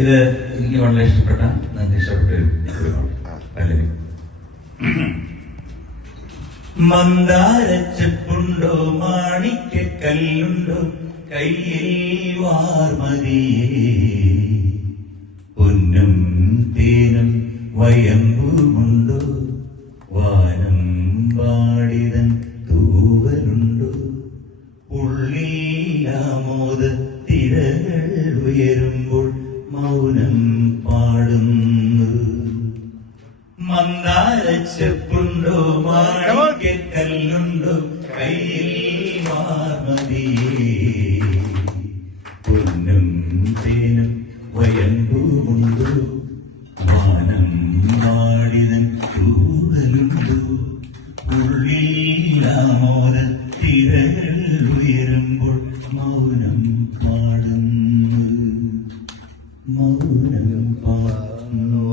ഇത് എനിക്ക് വളരെ ഇഷ്ടപ്പെട്ട, നിങ്ങൾക്ക് ഇഷ്ടപ്പെട്ട ഒരു പല്ലവി. മന്ദാരച്ചെപ്പുണ്ടോ മാണിക്ക കല്ലുണ്ടോ കയ്യിൽ വാർമതിയേ, പൊന്നും തേനും വയമ്പുമുണ്ടോ വാനം പാടിതൻ തൂവലുണ്ടോ, ഉള്ളിലാമോദ തിരകൾ ഉയരുമ്പോൾ മൗനം പാടുന്നു. മന്ദാരച്ചെപ്പുണ്ടോ മാണിക്കല്ലുണ്ടോ കയ്യിൽ വാർമതിയേ, പൊന്നും തേനും വയമ്പുമുണ്ടോ വാനം പാടിതൻ തൂവലുണ്ടോ, ഉള്ളിലാമോദ തിരകൾ ഉയരുമ്പോൾ മൗനം പാടുന്നു, മൗനം പാടുന്നു.